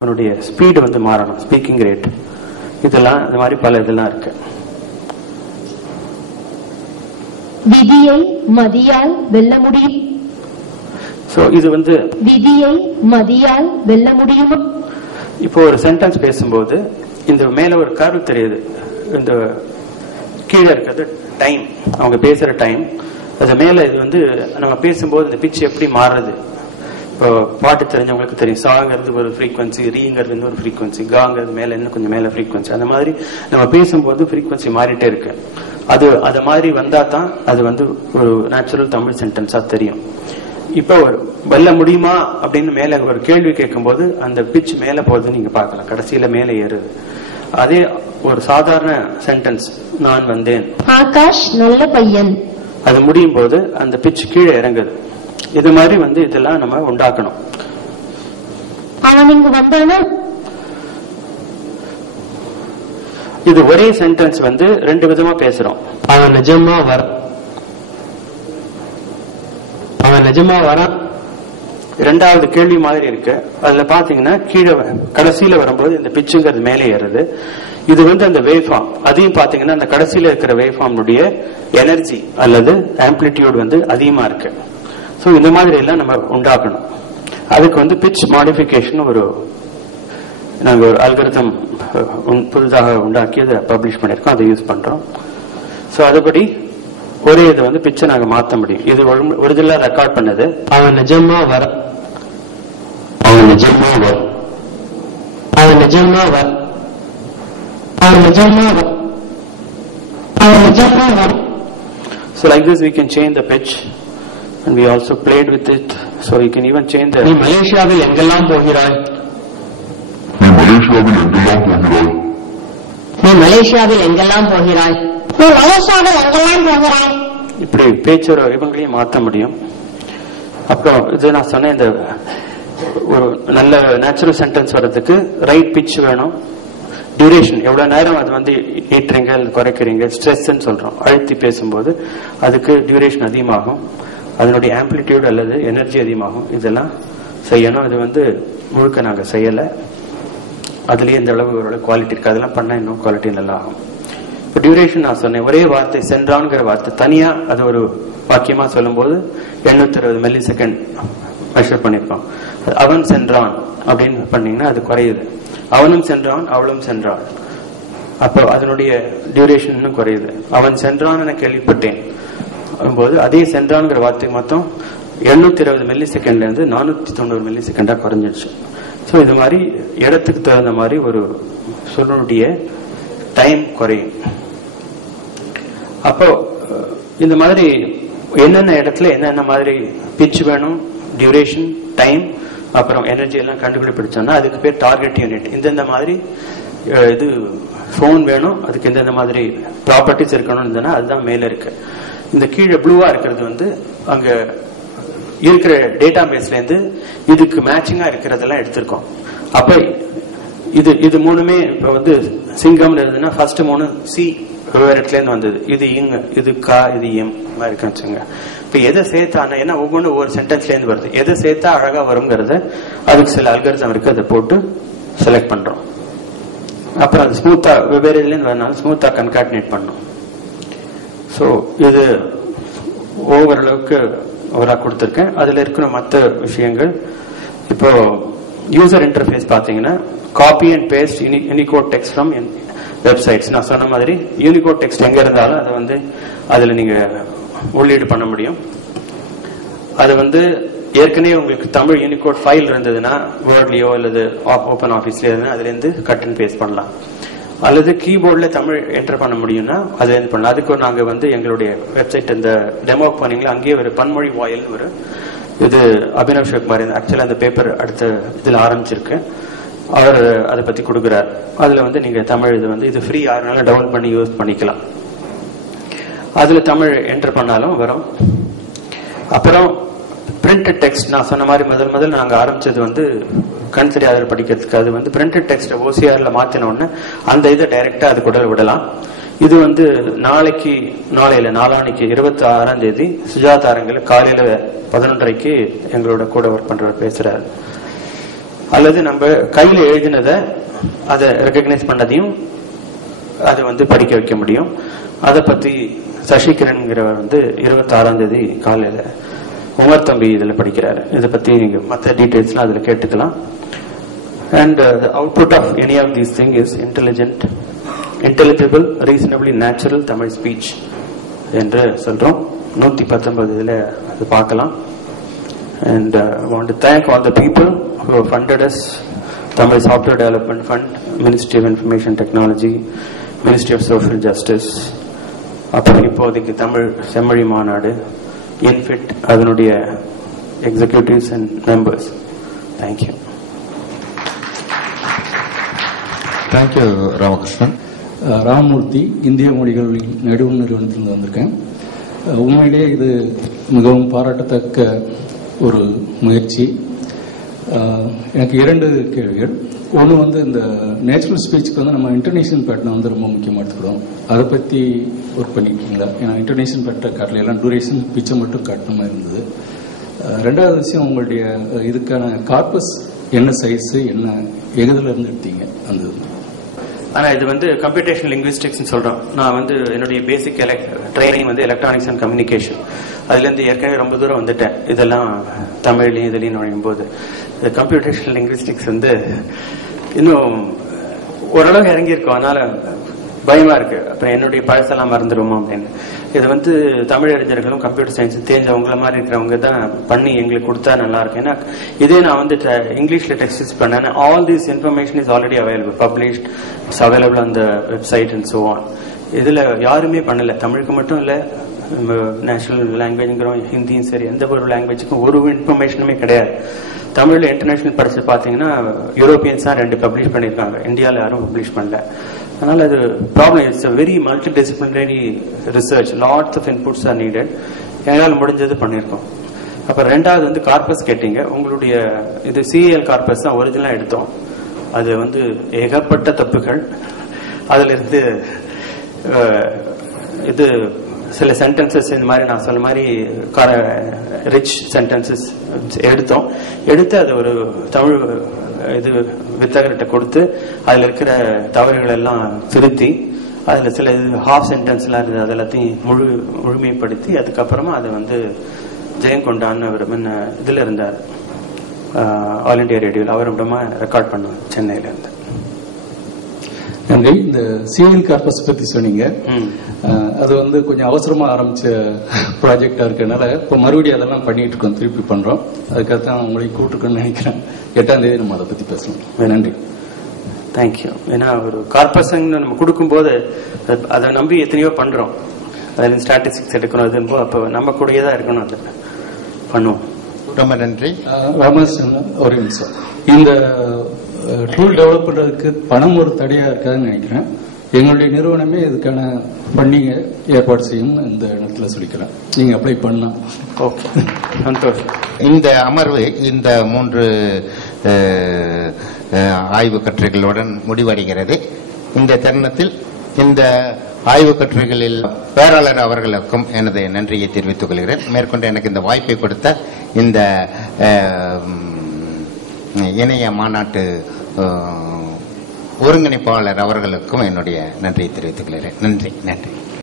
அவனுடைய ஸ்பீடு வந்து மாறணும், ஸ்பீக்கிங் ரேட். இதெல்லாம் இந்த மாதிரி பல இதெல்லாம் இருக்கு. விதியை மதியால் வெல்ல முடியும். சோ இது வந்து விதியை மதியால் வெல்ல முடியுமா? இப்போ ஒரு சென்டென்ஸ் பேசும்போது இந்த மேல ஒரு கர்வ் தெரியுது, இந்த கீழே இருக்கிறது டைம், அவங்க பேசுற டைம். அது மேல இது வந்து நம்ம பேசும்போது இந்த பிட்ச் எப்படி மாறுறது. இப்போ பாட்டு தெரிஞ்சவங்களுக்கு தெரியும், சாங்கிறது ஒரு ஃப்ரீக்வன்சி, ரீங்கிறது ஒரு ஃப்ரீக்வன்சி, காங்கிறது மேல இன்னும் கொஞ்சம் மேல ஃப்ரீக்வன்சி. அந்த மாதிரி நம்ம பேசும்போது ஃப்ரீக்வன்சி மாறிட்டே இருக்கு. அது மாதிரி வந்தா தான் அது வந்து ஒரு நேச்சுரல் தமிழ் சென்டென்ஸா தெரியும். இப்போ ஒரு வெல்ல முடியுமா அப்படின்னு மேல ஒரு கேள்வி கேட்கும் போது அந்த பிட்ச் மேல போகுது நீங்க பார்க்கலாம், கடைசியில மேல ஏறுது. அதே ஒரு சாதாரண சென்டென்ஸ், நான் வந்தேன், ஆகாஷ் நல்ல பையன், அது முடியும் போது அந்த பிட்ச் கீழே இறங்குது. இது மாதிரி வந்து இதெல்லாம் நம்ம உண்டாக்கணும். அவன் இங்கு வந்தானா? இது ஒரே சென்டென்ஸ் வந்து ரெண்டு விதமா பேசுறோம். அவன் நிஜமா வர, அவன் நிஜமா வர இரண்டாவது கேள்வி மாதிரி இருக்கு. அதுல பாத்தீங்கன்னா கீழே கடைசியில வரும்போது இந்த பிச்சுங்கிறது மேலே ஏறுது. இது வந்து அந்த வேவ் ஃபார்ம். அதையும் பாத்தீங்கன்னா அந்த கடைசியில இருக்கிற வேவ் ஃபார்முடைய எனர்ஜி அல்லது ஆம்பிளிடியூட் வந்து அதிகமா இருக்கு. சோ இந்த மாதிரி எல்லாம் நம்ம உண்டாக்கணும். அதுக்கு வந்து பிட்ச் மாடிஃபிகேஷன் ஒரு நாங்க ஒரு அல்கரிதம் புதுதாக உண்டாக்கி அதை பப்ளிஷ் பண்ணிருக்கோம், அதை யூஸ் பண்றோம். சோ அதுபடி ஒரே இதை வந்து பிட்சை நாங்க மாத்த முடியும். இது ஒரிஜினலா ரெக்கார்ட் பண்ணது. அவன் நிஜமா வர, அவன் நிஜமா வர, அவன் நிஜமா வர, அவன் நிஜமா வர, அவன் நிஜமா வர. So like this we can change the pitch and we also played with it. So you can even change the. நீ மலேசியாவில் எங்கெல்லாம் போகிறாய், நீ மலேசியாவில் எங்கெல்லாம் போகிறாய், நீ மலேசியாவில் எங்கெல்லாம் போகிறாய், நீ மலேசியாவில் எங்கெல்லாம் போகிறாய். இப்படி பேச்சோட இவங்களையும் மாற்ற முடியும். அப்புறம் இது நான் சொன்னேன், இந்த ஒரு நல்ல நேச்சுரல் சென்டென்ஸ் வர்றதுக்கு ரைட் பிட்ச் வேணும், டியூரேஷன் எவ்வளவு நேரம் அது வந்து ஏற்றுறீங்க குறைக்கிறீங்க, ஸ்ட்ரெஸ் சொல்றோம். அழுத்தி பேசும்போது அதுக்கு டியூரேஷன் அதிகமாகும், அதனுடைய ஆம்பிளிடியூட் அல்லது எனர்ஜி அதிகமாகும். இதெல்லாம் செய்யணும். இது வந்து முழுக்க நாங்க செய்யல, அதுலயே இந்த அளவு ஒரு குவாலிட்டி இருக்கு. அதெல்லாம் பண்ணா இன்னும் குவாலிட்டி நல்லா ஆகும். இப்போ டியூரேஷன் நான் சொன்னேன், ஒரே வார்த்தை சென்றான்ங்கிற வார்த்தை தனியா அது ஒரு வாக்கியமா சொல்லும் போது 820 மில்லி செகண்ட் மெஷர் பண்ணிருக்கோம். அவன் சென்றான் அப்படின்னு பண்ணீங்கன்னா அது குறையுது. அவனும் சென்றான், அவளும் சென்றான், அப்போ அதனுடைய டியூரேஷன் இன்னும் குறையுது. அவன் சென்றான் என கேள்விப்பட்டேன் போது அதே சென்றான்ங்கிற வார்த்தை மொத்தம் 820 மில்லி செகண்ட்ல இருந்து 490 மில்லி செகண்டா குறைஞ்சிடுச்சு. ஸோ இது மாதிரி இடத்துக்கு தகுந்த மாதிரி ஒரு சொல்லுடைய டைம் குறையும். அப்போ இந்த மாதிரி என்னென்ன இடத்துல என்னென்ன மாதிரி பிட்ச் வேணும், டியூரேஷன், டைம், அப்புறம் எனர்ஜி எல்லாம் கண்டுபிடிச்சோம்னா அதுக்கு பேர் டார்கெட் யூனிட். இந்தந்த மாதிரி இது போன் வேணும், அதுக்கு எந்தெந்த மாதிரி ப்ராப்பர்ட்டிஸ் இருக்கணும், அதுதான் மேல இருக்கு. இந்த கீழே ப்ளூவா இருக்கிறது வந்து அங்க இருக்கிற டேட்டா பேஸ்ல இருந்து இதுக்கு மேட்சிங்கா இருக்கிறதெல்லாம் எடுத்திருக்கோம். அப்ப இது மூணுமே இப்ப வந்து சிங்கம் இருந்ததுன்னா ஃபர்ஸ்ட் 3 சி வெவ்வேறு இடத்துல இருந்து வந்தது, இது இங், இது கா, இது எம் மாதிரி இருக்குன்னு. இப்ப எதை சேர்த்தா, ஏன்னா ஒவ்வொன்றும் ஒவ்வொரு சென்டென்ஸ்ல இருந்து வருது, எதை சேர்த்தா அழகா வருங்கிறத அதுக்கு சில அல்காரிதம் இருக்கு, அதை போட்டு செலக்ட் பண்றோம். அப்புறம் அது ஸ்மூத்தா வெவ்வேறு இதுல இருந்து வரனால ஸ்மூத்தா கன்கார்டினேட் பண்ணும். ஸோ இது ஓவரளவுக்கு ஓவரா கொடுத்துருக்கேன். அதுல இருக்கிற மற்ற விஷயங்கள் இப்போ யூசர் இன்டர்ஃபேஸ் பாத்தீங்கன்னா copy and paste Unicode text from websites. நான் சொன்ன மாதிரி யூனிகோட் டெக்ஸ்ட் எங்க இருந்தாலும் அதை வந்து அதுல நீங்க உள்ளீடு பண்ண முடியும். அது வந்து ஏற்கனவே உங்களுக்கு தமிழ் யூனிகோட் ஃபைல் இருந்ததுன்னா வேர்ட்லயோ அல்லது ஓப்பன் ஆஃபீஸ்லயோ இருந்தா அதுல இருந்து கட் அண்ட் பேஸ்ட் பண்ணலாம். அல்லது கீபோர்ட்ல தமிழ் என்டர் பண்ண முடியும்னா அது என்ன பண்ணலாம். அதுக்கு நாங்க வந்து எங்களுடைய வெப்சைட் இந்த டெமோ பண்ணீங்களா, அங்கேயே ஒரு பன்மொழி வாயில் ஒரு இது அபினவ் சிவகுமார் ஆக்சுவலா அந்த பேப்பர் அடுத்த இதுல ஆரம்பிச்சிருக்கு, அவர் அதை பத்தி கொடுக்கிறார். அதுல வந்து நீங்க தமிழ் இது வந்து இது ஃப்ரீ, யாருனால டவுன்லோட் பண்ணி யூஸ் பண்ணிக்கலாம். அதுல தமிழ் என்டர் பண்ணாலும் வரும். அப்புறம் பிரிண்டட் டெக்ஸ்ட் நான் சொன்ன மாதிரி முதல் நாங்க ஆரம்பிச்சது வந்து கண் தெரியாத படிக்கிறதுக்கு. அது வந்து பிரிண்டட் டெக்ஸ்ட் ஓசிஆர்ல மாத்தின உடனே அந்த இதை டைரக்டா அது கூட விடலாம். இது வந்து நாளையில 26ஆம் தேதி சுஜாதா அரங்கில் காலையில 11:30க்கு எங்களோட கூட ஒர்க் பண்றவர் பேசுறாரு. அல்லது நம்ம கையில எழுதினதை அதை ரெகக்னைஸ் பண்ணதையும் அதை வந்து படிக்க வைக்க முடியும். அதை பத்தி சசிகிரண்ங்கிறவர் வந்து 26ஆம் தேதி காலையில உமர் தம்பி இதுல படிக்கிறாரு. இதை பத்தி நீங்க மற்ற டீடைல்ஸ்லாம் அதுல கேட்டுக்கலாம். And the output of any of these things is intelligent, intelligible, reasonably natural Tamil speech என்று சொல்றோம். 119 இதுல அது பார்க்கலாம். And I want to thank all the people who have funded us: Tamil Software Development Fund, Ministry of Information Technology, Ministry of Social Justice, அப்புறம் இப்போதைக்கு தமிழ் செம்மொழி மாநாடு, INFITT, அதனுடைய executives and members. Thank you. Thank you Ramakrishnan. Ramamurthy, இந்திய மொழிகளின் நடுவு நிறுவனத்திலிருந்து வந்திருக்கேன். உண்மையிலேயே இது மிகவும் பாராட்டத்தக்க ஒரு முயற்சி. எனக்கு 2 கேள்விகள். ஒன்று வந்து இந்த நேச்சுரல் ஸ்பீச்சுக்கு வந்து நம்ம இன்டர்நேஷனல் பேட்டர்னை வந்து ரொம்ப முக்கியமாக எடுத்துக்கிறோம். அதை பற்றி ஒர்க் பண்ணியிருக்கீங்களா? ஏன்னா இன்டர்நேஷனல் பேட்டரை காட்டல, எல்லாம் டூரேஷன் பிச்சை மட்டும் காட்டின மாதிரி இருந்தது. 2வது விஷயம், உங்களுடைய இதுக்கான கார்பஸ் என்ன சைஸு, என்ன எதுல இருந்து எடுத்தீங்க அந்த? ஆனா இது வந்து கம்ப்யூட்டேஷனல் லிங்குவிஸ்டிக்ஸ் சொல்றோம். நான் வந்து என்னுடைய பேசிக் ட்ரைனிங் வந்து எலக்ட்ரானிக்ஸ் அண்ட் கம்யூனிகேஷன். அதுல இருந்து ஏற்கனவே ரொம்ப தூரம் வந்துட்டேன். இதெல்லாம் தமிழ்லையும் இதுலையும் நுழையும் போது கம்ப்யூட்டேஷனல் லிங்குவிஸ்டிக்ஸ் வந்து இன்னும் ஓரளவு இறங்கியிருக்கோம். அதனால பயமா இருக்கு, அப்ப என்னுடைய பழசெல்லாம் மறந்துடுவோம் அப்படின்னு. இது வந்து தமிழ் அறிஞர்களும் கம்ப்யூட்டர் சயின்ஸ் தெரிஞ்சவங்கள மாதிரி இருக்கிறவங்க தான் பண்ணி எங்களுக்கு கொடுத்தா நல்லா இருக்கும். ஏன்னா இதே நான் வந்து இங்கிலீஷ்ல டெக்ஸ்ட் பண்ணேன். All this information is already available, published, it's available on the website and so on. இதுல யாருமே பண்ணல, தமிழுக்கு மட்டும் இல்ல, நேஷனல் லாங்குவேஜ்ங்கிறோம், ஹிந்தியும் சரி, எந்த ஒரு லாங்குவேஜுக்கும் ஒரு இன்ஃபர்மேஷனுமே கிடையாது. தமிழ்ல இன்டர்நேஷனல் படிச்சு பாத்தீங்கன்னா யூரோப்பியன்ஸ் தான் 2 பப்ளிஷ் பண்ணிருக்காங்க, இந்தியாவில் யாரும் பப்ளிஷ் பண்ணல. அதனால அது problem. It's very multidisciplinary research, lots of inputs are needed. எங்களால் முடிஞ்சது பண்ணியிருக்கோம். அப்புறம் 2வது வந்து கார்பஸ் கேட்டீங்க. உங்களுடைய இது சிஎல் கார்பஸ் தான் ஒரிஜினலா எடுத்தோம். அது வந்து ஏகப்பட்ட தப்புகள், அதுல இருந்து இது சில சென்டென்சஸ் இந்த மாதிரி நான் சொன்ன மாதிரி ரிச் சென்டென்சஸ் எடுத்து அது ஒரு தமிழ் இது வித்தகர்கிட்ட கொடுத்து அதுல இருக்கிற தவறுகள் எல்லாம் திருத்தி, அதுல சில ஹாஃப் சென்டென்ஸ் எல்லாம் இருந்தது, அது எல்லாத்தையும் முழுமைப்படுத்தி அதுக்கப்புறமா அதை வந்து ஜெயங்கொண்டான்னு அவர் இதுல இருந்தார், ஆல் இண்டியா ரேடியோவில் அவர் மூலமா ரெக்கார்ட் பண்ணுவார் சென்னையில இருந்து. நன்றி. இந்த சிவில் கார்பஸ் பத்தி சொன்னீங்க. அது வந்து கொஞ்சம் அவசரமா ஆரம்பிச்ச ப்ராஜெக்டா இருக்கனால இப்ப மறுபடியும் அதெல்லாம் பண்ணிட்டு இருக்கோம், திருப்பி பண்றோம். அதுக்காகத்தான் உங்களை கூப்பிட்டுருக்கோன்னு நினைக்கிறேன். 8ஆம் தேதி நம்ம அதை பத்தி பேசணும். நன்றி. தேங்க்யூ. ஏன்னா ஒரு கார்பஸ் நம்ம கொடுக்கும் போது அதை நம்பி எத்தனையோ பண்றோம், அதுல ஸ்டாட்டிஸ்டிக்ஸ் எடுக்கணும், அது அப்ப நம்ம கூடயே தான் இருக்கணும், அதை பண்ணுவோம். ரொம்ப நன்றி. ராமகிருஷ்ணன், ஒரு நிமிஷம். இந்த டூல் டெவலப் பண்றதுக்கு பணம் ஒரு தடையா இருக்காதுன்னு நினைக்கிறேன். எங்களுடைய நிறுவனமே இதுக்கான ஃபண்டிங் ஏற்பாடு செய்யும் இந்த இடத்துல சொல்லிக்கிறேன். நீங்க அப்ளை பண்ணலாம். ஓகே, சந்தோஷம். இந்த அமர்வு இந்த 3 ஆய்வு கட்டுரைகளுடன் முடிவடைகிறது. இந்த தருணத்தில் இந்த ஆய்வு கட்டுரைகளில் பேராளர் அவர்களுக்கும் எனது நன்றியை தெரிவித்துக் கொள்கிறேன். மேற்கொண்டு எனக்கு இந்த வாய்ப்பை கொடுத்த இந்த இணைய மாநாட்டு ஒருங்கிணைப்பாளர் அவர்களுக்கும் என்னுடைய நன்றியை தெரிவித்துக் கொள்கிறேன். நன்றி.